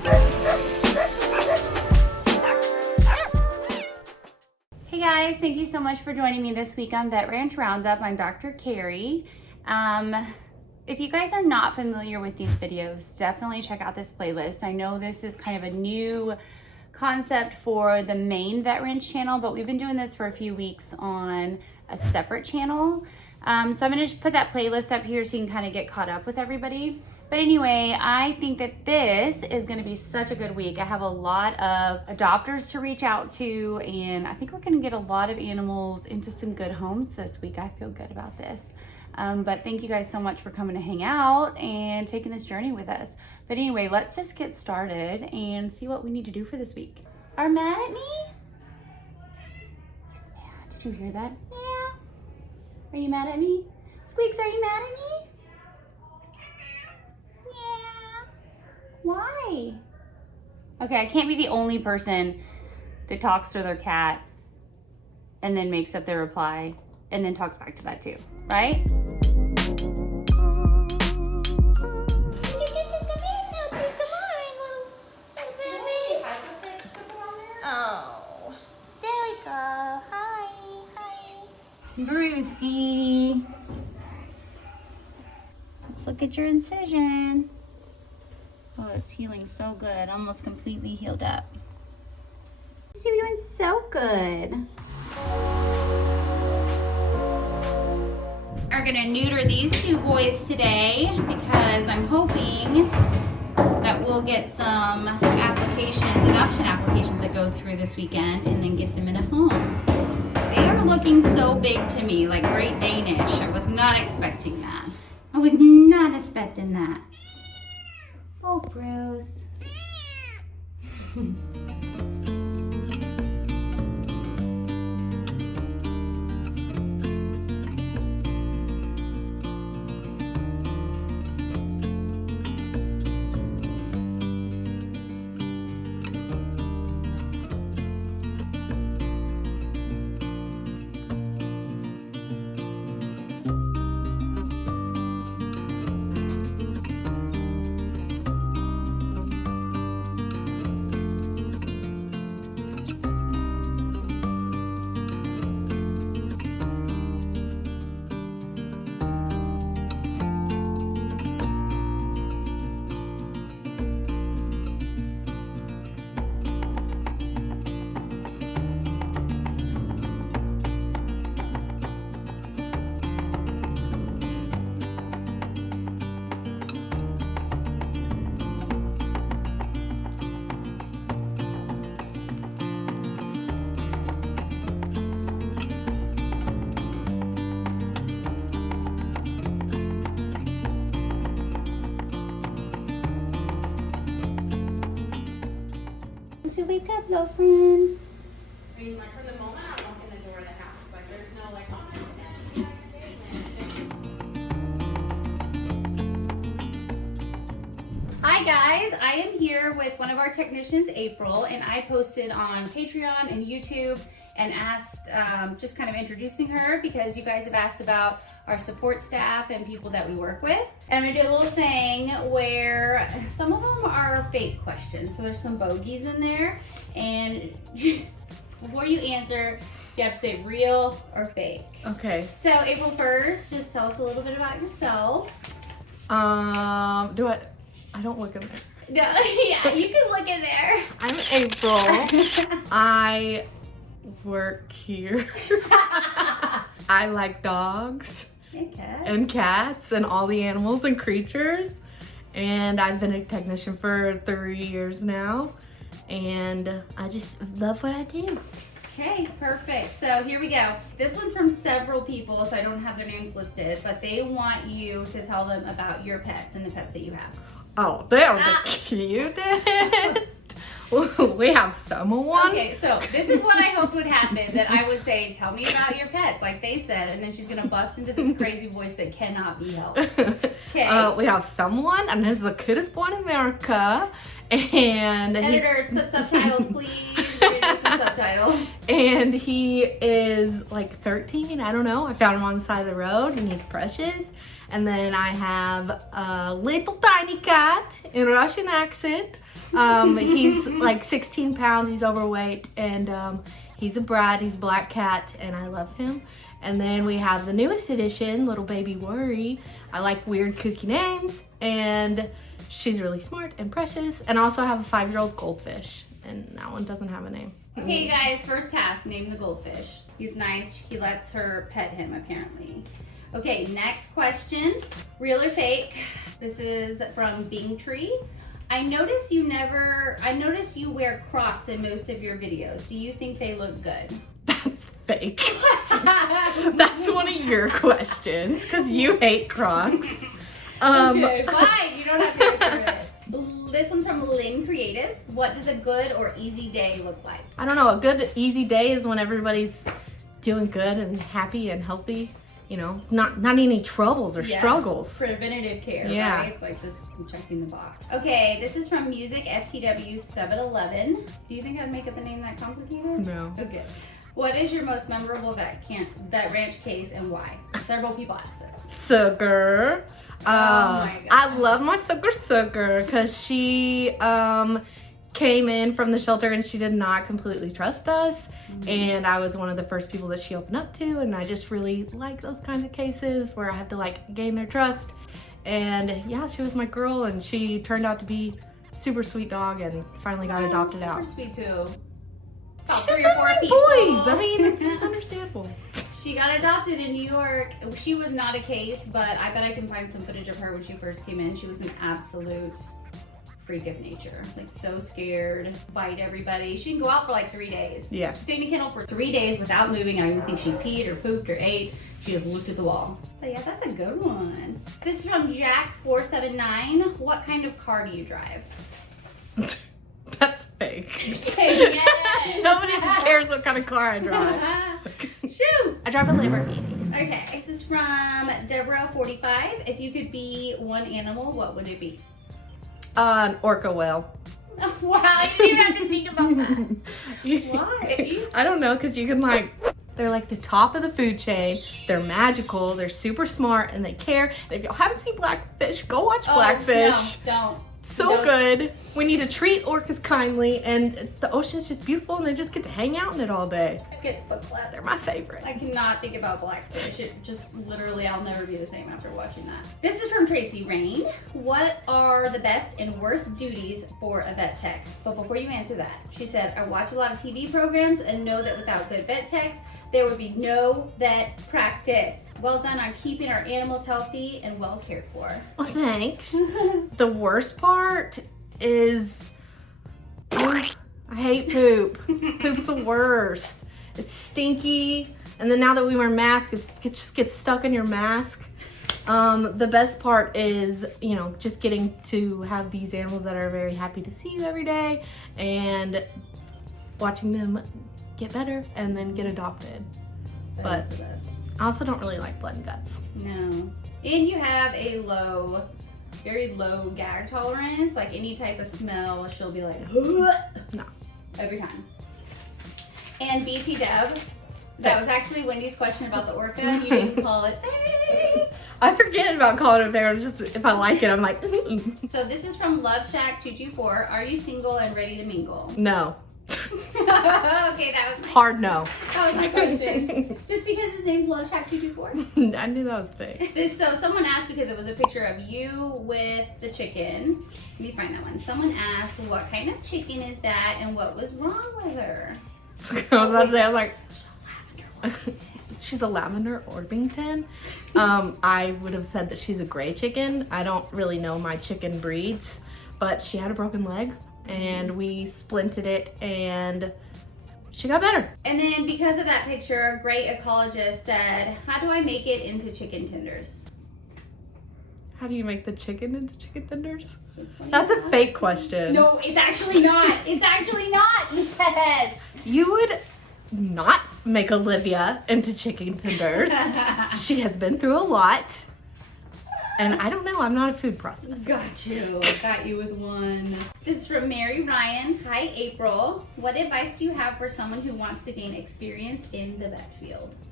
Hey guys, thank you so much for joining me this week on Vet Ranch Roundup. I'm Dr. Carrie. If you guys are not familiar with these videos, definitely check out this playlist. I know this is kind of a new concept for the main Vet Ranch channel, but we've been doing this for a few weeks on a separate channel. So I'm gonna just put that playlist up here so you can kind of get caught up with everybody. But anyway, I think that this is gonna be such a good week. I have a lot of adopters to reach out to, and I think we're gonna get a lot of animals into some good homes this week. I feel good about this. But thank you guys so much for coming to hang out and taking this journey with us. But anyway, let's just get started and see what we need to do for this week. Are mad at me? He's mad. Did you hear that? Yeah. Are you mad at me? Squeaks, are you mad at me? Yeah. Why? Okay, I can't be the only person that talks to their cat and then makes up their reply and then talks back to that too, right? Oh, there we go. Hi. Brucey. Let's look at your incision. Oh, it's healing so good. Almost completely healed up. You're doing so good. We're gonna neuter these two boys today because I'm hoping that we'll get some adoption applications that go through this weekend and then get them in a home. They are looking so big to me, like Great Danish. I was not expecting that. I was not expecting that. Oh, Bruce. Did you wake up, little friend? I mean, like, from the moment I walk in the door of the house, like, there's no, like, oh, Hi guys, I am here with one of our technicians, April, and I posted on Patreon and YouTube and asked, just kind of introducing her because you guys have asked about our support staff and people that we work with. And I'm gonna do a little thing where some of them are fake questions. So there's some bogeys in there. And before you answer, you have to say real or fake. Okay. So April, first, just tell us a little bit about yourself. I don't look in there. No, yeah, you can look in there. I'm April. I work here. I like dogs and cats and all the animals and creatures. And I've been a technician for 3 years now. And I just love what I do. Okay, perfect. So here we go. This one's from several people, so I don't have their names listed, but they want you to tell them about your pets and the pets that you have. Oh, they are the cutest. We have someone. Okay, so this is what I hoped would happen, that I would say, tell me about your pets, like they said, and then she's gonna bust into this crazy voice that cannot be helped. Okay. We have someone, and he's the cutest boy in America. And editors, put subtitles, please. Maybe put some subtitles. And he is like 13, I don't know. I found him on the side of the road, and he's precious. And then I have a little tiny cat in Russian accent. He's like 16 pounds, he's overweight, and he's a brat, he's a black cat, and I love him. And then we have the newest edition, little baby Worry. I like weird kooky names, and she's really smart and precious. And I also have a 5-year-old goldfish, and that one doesn't have a name. Okay, you guys, first task, name the goldfish. He's nice, he lets her pet him apparently. Okay, next question, real or fake? This is from Bing Tree. I notice you wear Crocs in most of your videos. Do you think they look good? That's fake. That's one of your questions, because you hate Crocs. Okay, fine, you don't have to answer it. This one's from Lynn Creatives. What does a good or easy day look like? I don't know, a good easy day is when everybody's doing good and happy and healthy. You know, not any troubles or struggles. Preventative care, yeah. Right? It's like just checking the box. Okay, this is from Music FTW 711. Do you think I'd make up a name that complicated? No. Okay. What is your most memorable vet ranch case and why? Several people asked this. Sugar. Oh my God. I love my Sugar because she came in from the shelter and she did not completely trust us. And I was one of the first people that she opened up to, and I just really like those kinds of cases where I have to like gain their trust. And yeah, she was my girl, and she turned out to be super sweet dog, and finally got adopted out. Super sweet too. She's just like boys. I mean, it's understandable. She got adopted in New York. She was not a case, but I bet I can find some footage of her when she first came in. She was an absolute freak of nature, like so scared, bite everybody. She didn't go out for like 3 days. Yeah. She stayed in the kennel for 3 days without moving. I don't even think she peed or pooped or ate. She just looked at the wall. But yeah, that's a good one. This is from Jack479. What kind of car do you drive? That's fake. Dang it. Nobody cares what kind of car I drive. Shoot! I drive a Lamborghini. Okay, this is from Deborah45. If you could be one animal, what would it be? An orca whale. Wow, you didn't even have to think about that. Why? I don't know, because you can they're like the top of the food chain. They're magical, they're super smart, and they care. And if y'all haven't seen Blackfish, go watch Blackfish. No, don't. So good. We need to treat orcas kindly, and the ocean's just beautiful, and they just get to hang out in it all day. I get foot claps. They're my favorite. I cannot think about Blackfish. It just literally, I'll never be the same after watching that. This is from Tracy Rain. What are the best and worst duties for a vet tech? But before you answer that, she said, I watch a lot of TV programs and know that without good vet techs, there would be no vet practice. Well done on keeping our animals healthy and well cared for. Well, thanks. The worst part is poop. I hate poop. Poop's the worst. It's stinky, and then now that we wear masks, it just gets stuck in your mask. The best part is, you know, just getting to have these animals that are very happy to see you every day, and watching them get better and then get adopted. That is the best. I also don't really like blood and guts. No. And you have a very low gag tolerance. Like any type of smell, she'll be like, No. Every time. And BT Deb, that was actually Wendy's question about the orca. You didn't call it fake. I forget about calling it fair. It's just if I like it, I'm like, So this is from Love Shack 224. Are you single and ready to mingle? No. Okay, that was my hard no. That was my question. Just because his name's Love Shack 224? I knew that was fake. So someone asked, because it was a picture of you with the chicken. Let me find that one. Someone asked, what kind of chicken is that and what was wrong with her? I was about to say, I was like, she's a lavender Orpington. I would have said that she's a gray chicken. I don't really know my chicken breeds, but she had a broken leg and we splinted it and she got better. And then because of that picture, a great ecologist said, how do I make it into chicken tenders? How do you make the chicken into chicken tenders? It's just funny. That's a fake question. No, it's actually not. It's actually not. Yes. You would not make Olivia into chicken tenders. She has been through a lot. And I don't know, I'm not a food processor. Got you with one. This is from Mary Ryan. Hi, April. What advice do you have for someone who wants to gain experience in the vet field?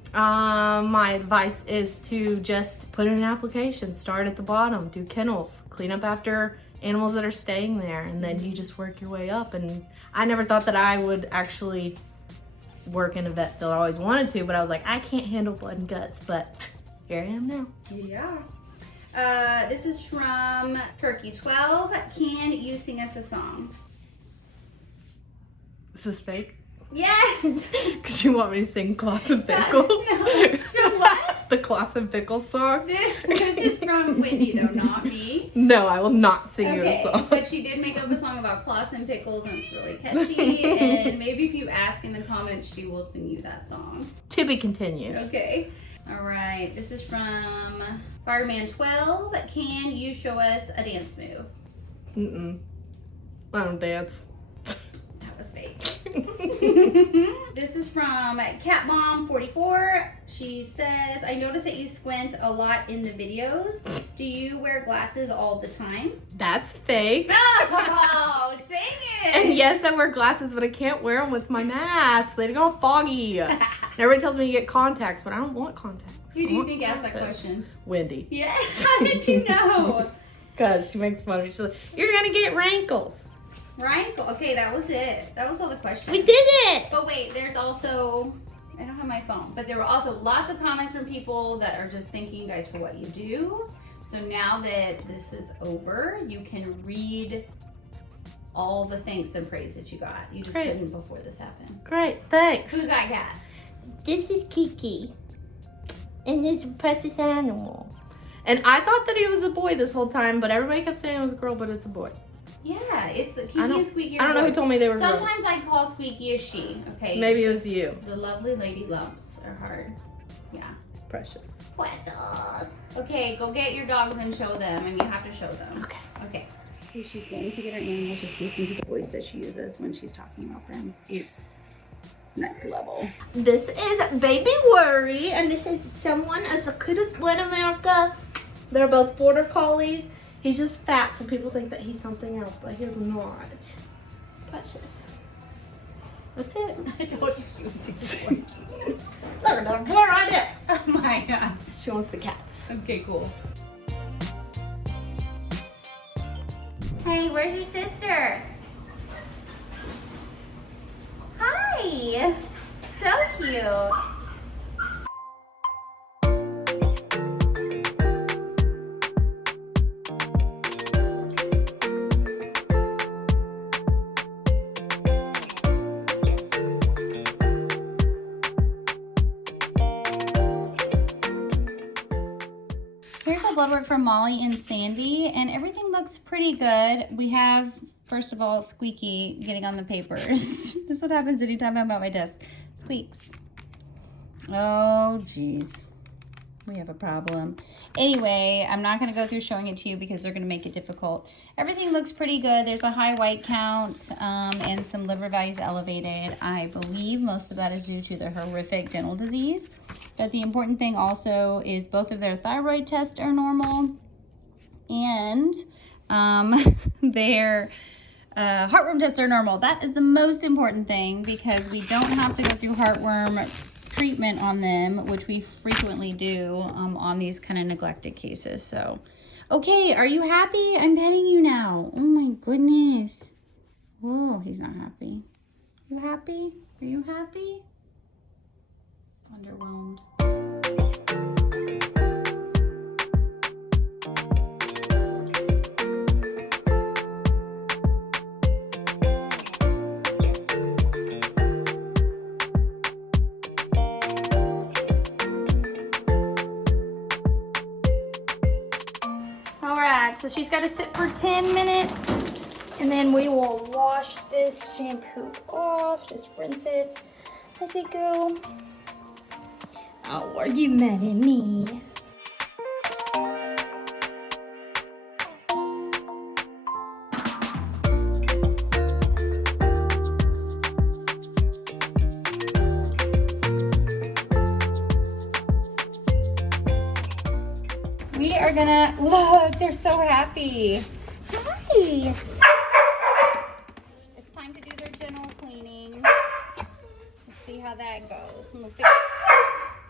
My advice is to just put in an application, start at the bottom, do kennels, clean up after animals that are staying there, and then you just work your way up. And I never thought that I would actually work in a vet field. I always wanted to, but I was like, I can't handle blood and guts, but here I am now. Yeah. This is from Turkey 12. Can you sing us a song? This is fake? Yes! Because you want me to sing Claus and Pickles? No. From what? The Claus and Pickles song? This is from Whitney, though, not me. No, I will not sing you a song. But she did make up a song about Claus and Pickles, and it's really catchy. And maybe if you ask in the comments, she will sing you that song. To be continued. Okay. All right. This is from Fireman 12. Can you show us a dance move? I don't dance. That was fake. This is from Catmom 44. She says, I notice that you squint a lot in the videos. Do you wear glasses all the time? That's fake. Oh, dang it. And yes, I wear glasses, but I can't wear them with my mask. They go foggy. And everybody tells me you get contacts, but I don't want contacts. Who do you think asked that question? Wendy. Yes, how did you know? Because she makes fun of me. She's like, you're going to get wrinkles. Wrinkle. Okay, that was it. That was all the questions. We did it. But wait, there's also, I don't have my phone, but there were also lots of comments from people that are just thanking you guys for what you do. So now that this is over, you can read all the thanks and praise that you got. You just couldn't before this happened. Great, thanks. Who's that cat? This is Kiki. And this is a precious animal. And I thought that he was a boy this whole time, but everybody kept saying it was a girl, but it's a boy. Yeah, it's Kiki and Squeaky. I don't know who told me they were girls. Sometimes I call Squeaky a she, okay? Maybe it was you. The lovely lady lumps are hard. Yeah. It's precious. Precious. Okay, go get your dogs and show them, and you have to show them. Okay. Okay. So she's going to get her animals. Just listen to the voice that she uses when she's talking about them. It's next level. This is Baby Worry, and this is someone as the cutest boy in America. They're both border collies. He's just fat, so people think that he's something else, but he's not. Precious. That's it. I told you she would do the voice. Look at that boy right there. Oh my god. She wants the cats. Okay, cool. Hey, where's your sister? Hi. So cute. Here's the blood work from Molly and Sandy, and everything looks pretty good. We have, first of all, Squeaky getting on the papers. This is what happens anytime I'm at my desk. Squeaks. Oh, geez. We have a problem. Anyway, I'm not going to go through showing it to you because they're going to make it difficult. Everything looks pretty good. There's a high white count and some liver values elevated. I believe most of that is due to the horrific dental disease. But the important thing also is both of their thyroid tests are normal. And their heartworm tests are normal. That is the most important thing because we don't have to go through heartworm treatment on them, which we frequently do on these kind of neglected cases. So, okay, are you happy? I'm petting you now. Oh my goodness. Oh, he's not happy. You happy? Are you happy? Underwhelmed. So she's got to sit for 10 minutes and then we will wash this shampoo off. Just rinse it as we go. Oh, are you mad at me? We are gonna, look, they're so happy. Hi. It's time to do their dental cleaning. Let's see how that goes. I'm gonna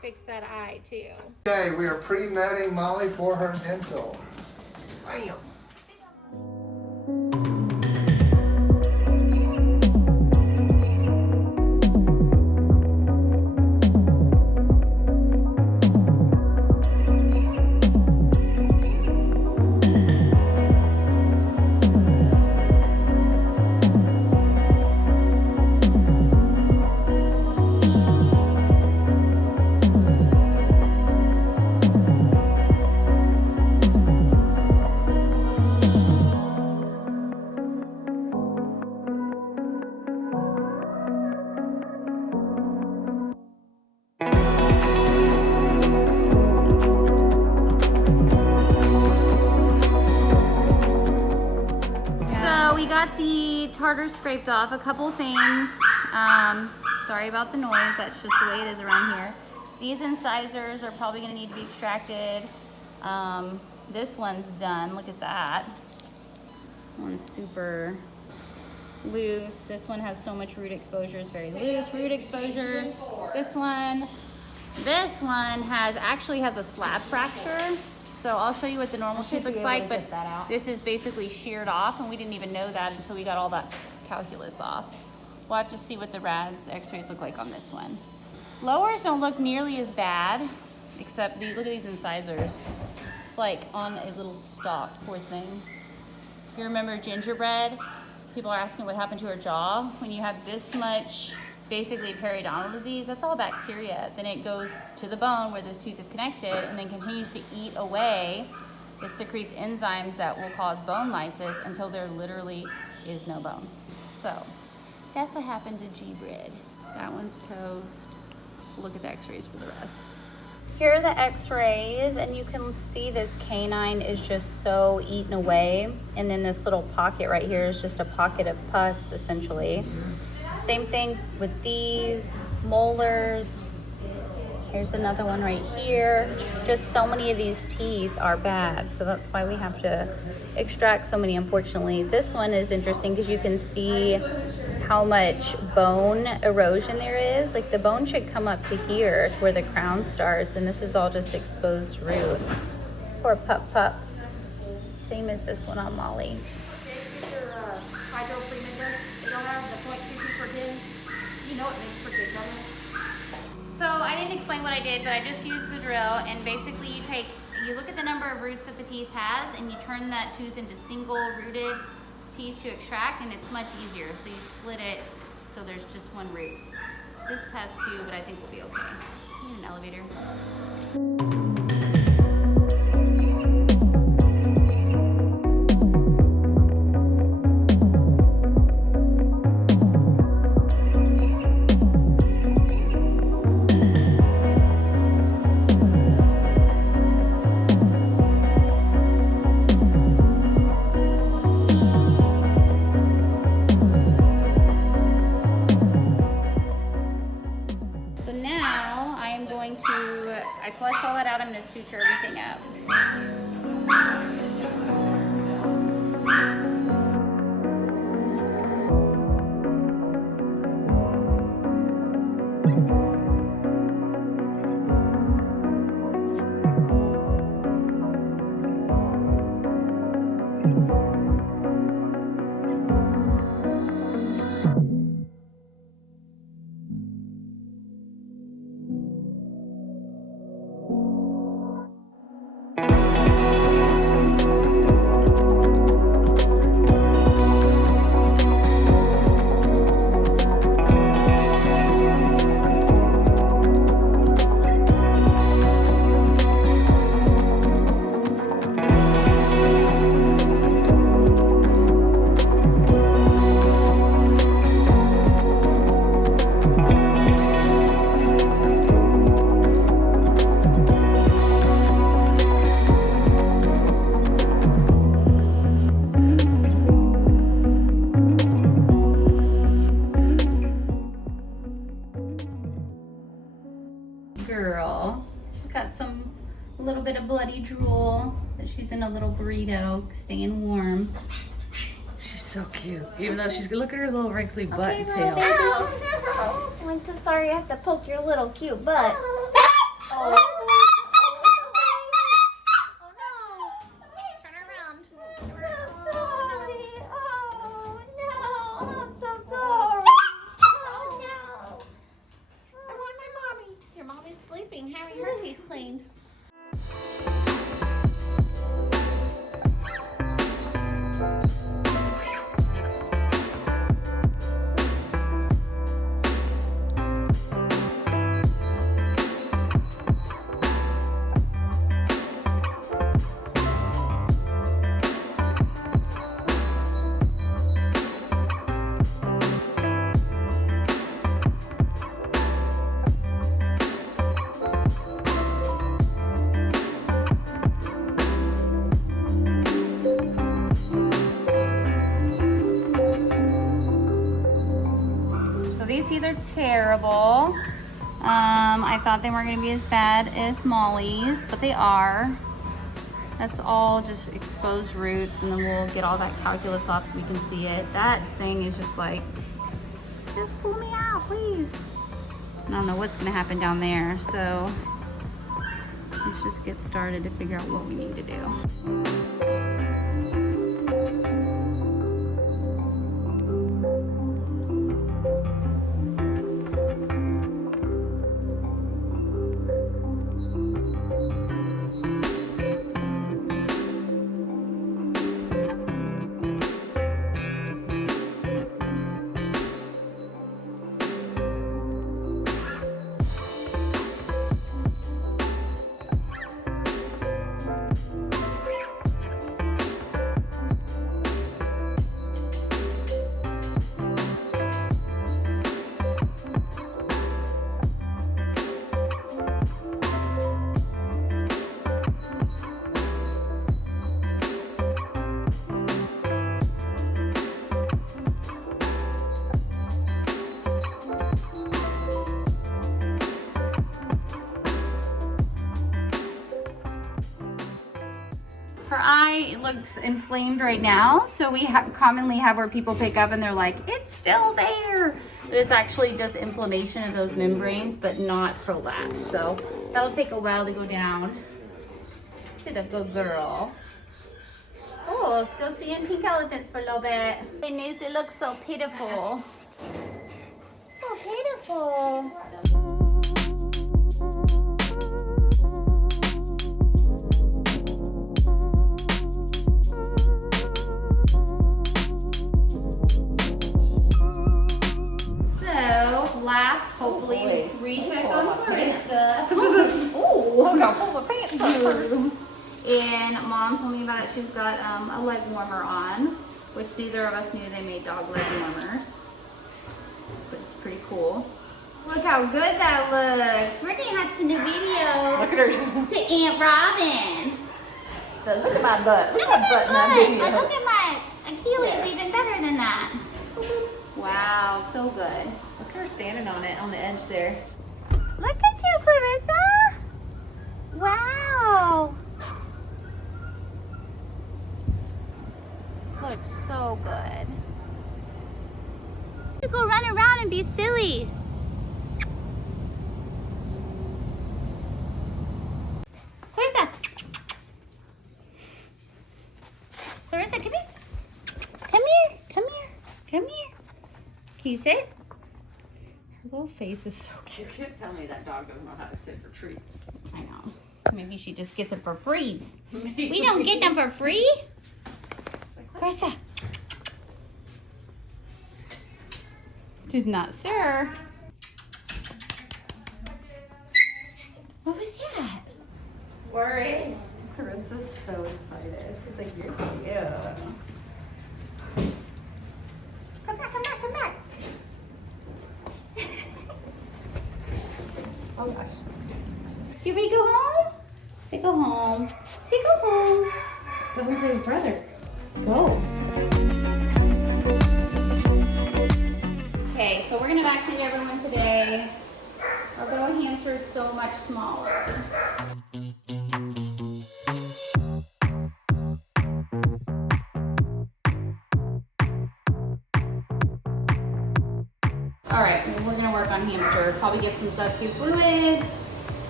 fix that eye too. Okay, we are pre-netting Molly for her dental. Bam. We got the tartar scraped off. A couple things. Sorry about the noise. That's just the way it is around here. These incisors are probably going to need to be extracted. This one's done. Look at that. One's super loose. This one has so much root exposure. It's very loose. Root exposure. This one actually has a slab fracture. So I'll show you what the normal tooth looks like, but this is basically sheared off, and we didn't even know that until we got all that calculus off. We'll have to see what the RADS x-rays look like on this one. Lowers don't look nearly as bad, except look at these incisors. It's like on a little stalk, poor thing. If you remember Gingerbread, people are asking what happened to her jaw. When you have this much basically periodontal disease, that's all bacteria. Then it goes to the bone where this tooth is connected and then continues to eat away. It secretes enzymes that will cause bone lysis until there literally is no bone. So that's what happened to G-Bread. That one's toast. Look at the x-rays for the rest. Here are the x-rays, and you can see this canine is just so eaten away. And then this little pocket right here is just a pocket of pus, essentially. Same thing with these molars. Here's another one right here. Just so many of these teeth are bad, so that's why we have to extract so many, unfortunately. This one is interesting because you can see how much bone erosion there is. Like the bone should come up to here to where the crown starts, and this is all just exposed root. Poor pups. Same as this one on Molly. So I didn't explain what I did, but I just used the drill, and basically you look at the number of roots that the teeth has, and you turn that tooth into single rooted teeth to extract, and it's much easier. So you split it so there's just one root. This has two, but I think we'll be okay. I need an elevator. I flushed all that out. I'm going to suture everything up. Girl, she's got a little bit of bloody drool that she's in a little burrito, staying warm. She's so cute. Even though look at her little wrinkly butt and tail. Oh, no. I'm so sorry I have to poke your little cute butt. Turn around. So sorry. Oh no, I'm so sorry. Oh no. I want my mommy. Your mommy's sleeping, having her teeth cleaned. So these teeth are terrible. I thought they weren't going to be as bad as Molly's, but they are. That's all just exposed roots, and then we'll get all that calculus off so we can see it. That thing is just like, just pull me out, please. I don't know what's going to happen down there, so let's just get started to figure out what we need to do. Her eye looks inflamed right now, so we commonly have where people pick up and they're like, it's still there. But it's actually just inflammation of those membranes, but not prolapse. So that'll take a while to go down. Did a good girl. Oh, still seeing pink elephants for a little bit. Goodness, it looks so pitiful. So pitiful. Last, hopefully, recheck on Clarissa. Oh, I gotta pull my pants up first. And Mom told me about it. She's got a leg warmer on, which neither of us knew they made dog leg warmers. But it's pretty cool. Look how good that looks. We're gonna have to send a video Look at her. to Aunt Robin. Look at my butt. Look Look at at my butt in my that butt. video. Oh, look at my Achilles, even better than that. Wow, so good. Look at her standing on it, on the edge there. Look at you, Clarissa. Wow. Looks so good. You go run around and be silly. Clarissa. Clarissa, come here. Come here. Come here. Come here. Can you sit? Her little face is so cute. You can't tell me that dog doesn't know how to sit for treats. I know. Maybe she just gets it for free. Maybe. We don't get them for free. Clarissa. She's not sure. What was that? Worry. Carissa's so excited. She's like, you're cute. Come back, come back, come back. Oh gosh. You ready to go home? Say go home. Say go home. Go with your brother. Go. Okay, so we're gonna vaccinate everyone today. Our little hamster is so much smaller. All right, we're gonna work on Hamster. Probably give some sub-Q fluids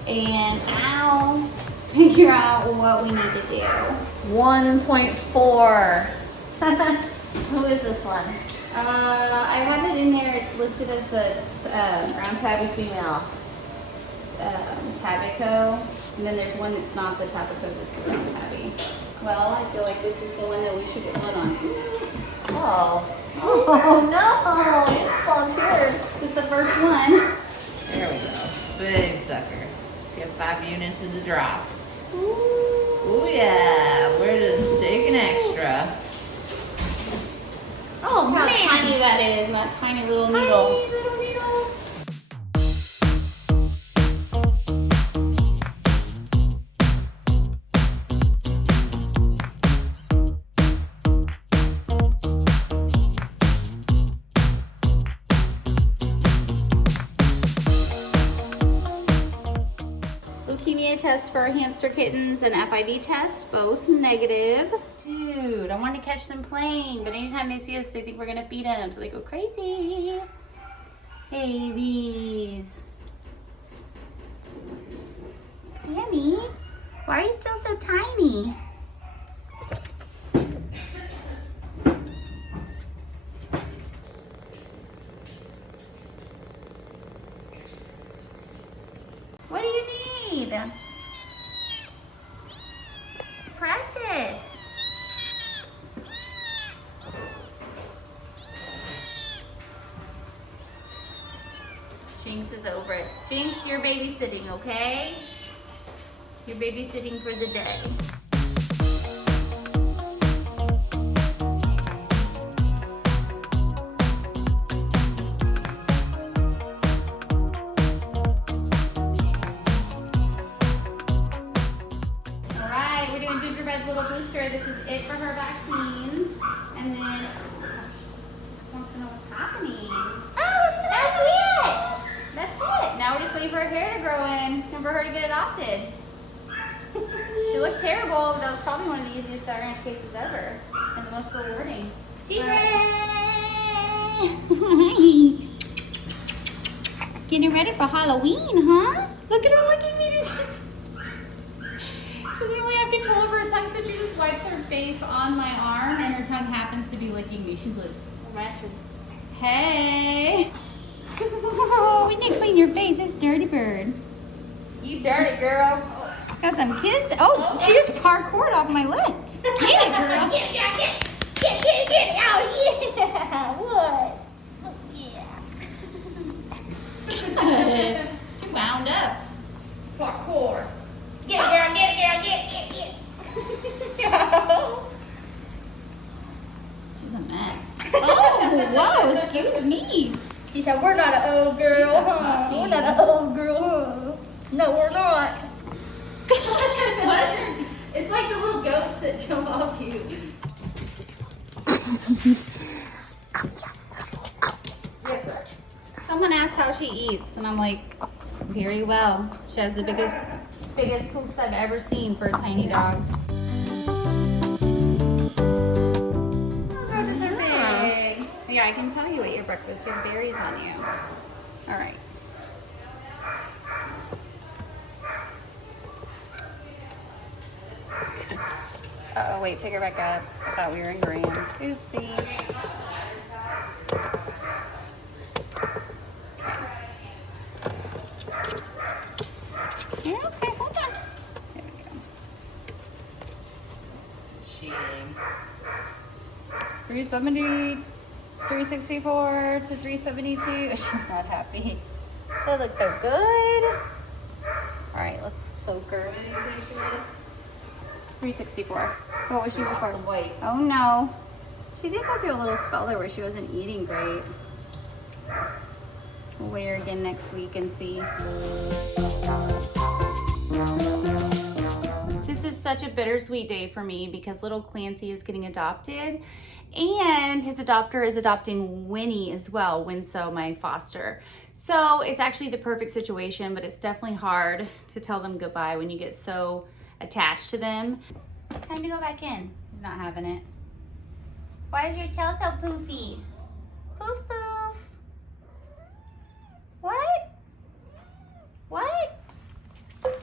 and I'll figure out what we need to do. 1.4. Who is this one? I have it in there. It's listed as the Brown tabby female. Tabico, and then there's one that's not the Tabico, just the brown tabby. Well, I feel like this is the one that we should get blood on. Oh. Oh no! It's volunteered. This is the first one. There we go. Big sucker. If you have 5 units is a drop. Ooh yeah. We're just taking extra. Oh Look how man. tiny that is, and that tiny little needle. Tiny little needle. Leukemia test for our hamster kittens and FIV test, both negative. Dude, I want to catch them playing, but anytime they see us, they think we're gonna feed them, so they go crazy. Babies. Yummy. Why are you still so tiny? What do you need? Precious. Jinx is over it. Jinx, you're babysitting, okay? You're babysitting for the day. Alright, we're doing Gingerbread's little booster. This is it for her vaccines. And then, just wants to know what's happening. That's it! That's it. Now we're just waiting for her hair to grow in and for her to get adopted. She looked terrible, but that was probably one of the easiest Vet Ranch cases ever. And the most rewarding. Getting ready for Halloween, huh? Look at her licking me. She doesn't really have control over her tongue, so she just wipes her face on my arm, and her tongue happens to be licking me. She's like, hey. Oh, we didn't clean your face. It's dirty bird. You dirty girl. Got some kids. Oh, she just parkoured off my leg. Get it, girl. Get it. Oh, yeah. What? Oh, yeah. She wound up. Parkour. Get it, girl. Get. She's a mess. Oh, whoa, excuse me. She said, we're not an old girl, huh? We're not an old girl, huh? No, we're not. It's like the little goats that jump off you. Yes, sir. Someone asked how she eats, and I'm like, very well. She has the biggest poops I've ever seen for a tiny dog. Those roses are big. Yeah, I can tell you what your breakfast. You have berries on you. All right. Uh-oh, wait, pick her back up. I thought we were in grams. Oopsie. Yeah, okay, hold on. There we go. Cheating. 370, 364 to 372. She's not happy. They look so good. All right, let's soak her. 364. What was she Lost before? some weight. Oh no. She did go through a little spell there where she wasn't eating great. We'll weigh her again next week and see. This is such a bittersweet day for me because little Clancy is getting adopted and his adopter is adopting Winnie as well, Winso, my foster. So it's actually the perfect situation, but it's definitely hard to tell them goodbye when you get so attached to them. It's time to go back in. He's not having it. Why is your tail so poofy? Poof poof. What? What?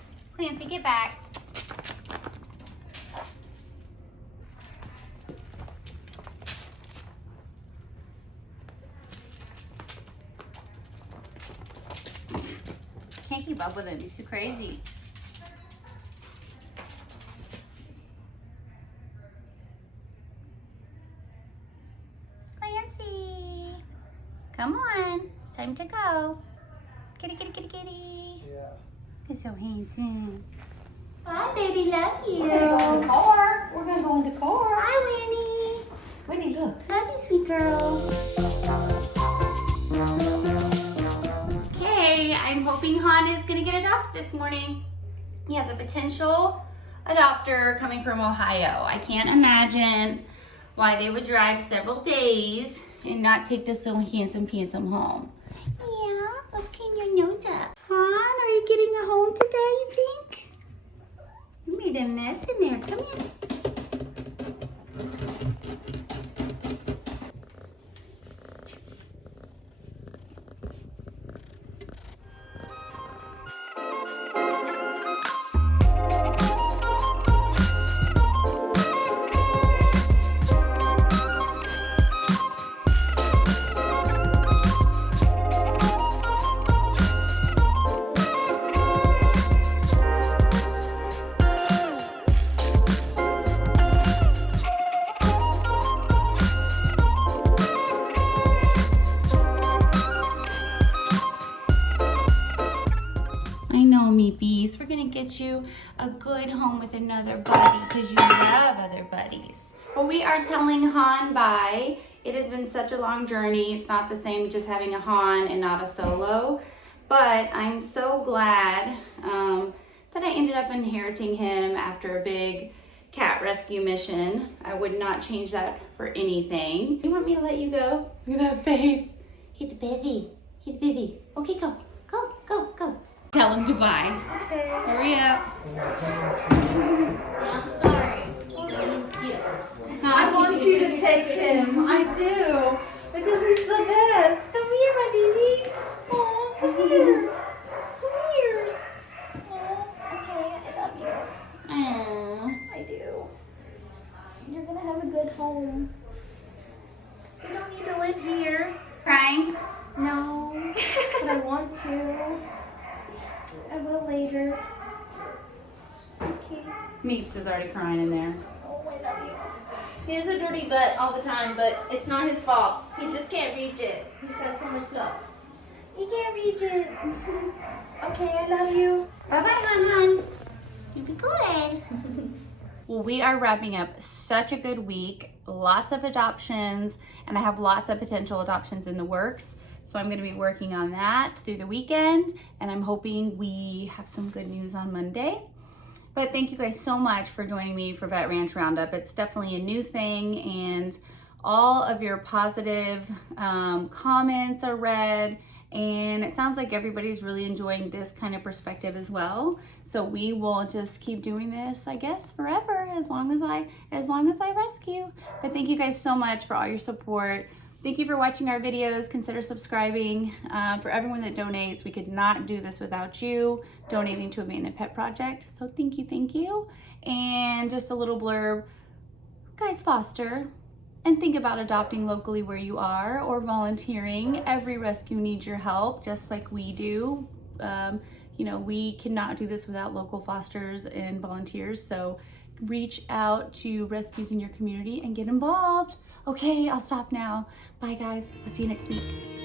to get back. Can't keep up with him, he's too crazy. Clancy, come on, it's time to go. Kitty, kitty, kitty, kitty. Yeah. He's so handsome. Hi, baby, love you. We're gonna go in the car. We're gonna go in the car. Hi, Winnie. Winnie, look. Love you, sweet girl. Okay, I'm hoping Han is gonna get adopted this morning. He has a potential adopter coming from Ohio. I can't imagine why they would drive several days and not take this so handsome home. Yeah, let's clean your nose up. Han, are you getting a home today, you think? You made a mess in there. Come here. I know, Meepies. We're gonna get you a good home with another buddy because you love other buddies. Well, we are telling Han bye. It has been such a long journey. It's not the same just having a Han and not a solo, but I'm so glad that I ended up inheriting him after a big cat rescue mission. I would not change that for anything. You want me to let you go? Look at that face. He's the baby. He's the baby. Okay, go. Go, go, go. Tell him goodbye. Okay. Hurry up. I'm sorry. I want you to take him. I do. Because he's the best. Come here, my baby. Oh, come here. Come here. Oh, okay. I love you. Aww. I do. You're going to have a good home. You don't need to live here. Crying? No. But I want to. I will later. Okay. Meeps is already crying in there. Oh, I love you. He has a dirty butt all the time, but it's not his fault. He just can't reach it. He's got so much fluff. He can't reach it. Okay, I love you. Bye-bye, hun. You be good. Well, we are wrapping up such a good week. Lots of adoptions, and I have lots of potential adoptions in the works. So I'm going to be working on that through the weekend, and I'm hoping we have some good news on Monday. But thank you guys so much for joining me for Vet Ranch Roundup. It's definitely a new thing, and all of your positive comments are read, and it sounds like everybody's really enjoying this kind of perspective as well. So we will just keep doing this, I guess, forever, as long as I rescue. But thank you guys so much for all your support. Thank you for watching our videos. Consider subscribing. For everyone that donates, we could not do this without you donating to Abandoned Pet Project. So thank you. And just a little blurb, guys, foster and think about adopting locally where you are or volunteering. Every rescue needs your help, just like we do. You know, we cannot do this without local fosters and volunteers. So reach out to rescues in your community and get involved. Okay, I'll stop now. Bye guys, I'll see you next week.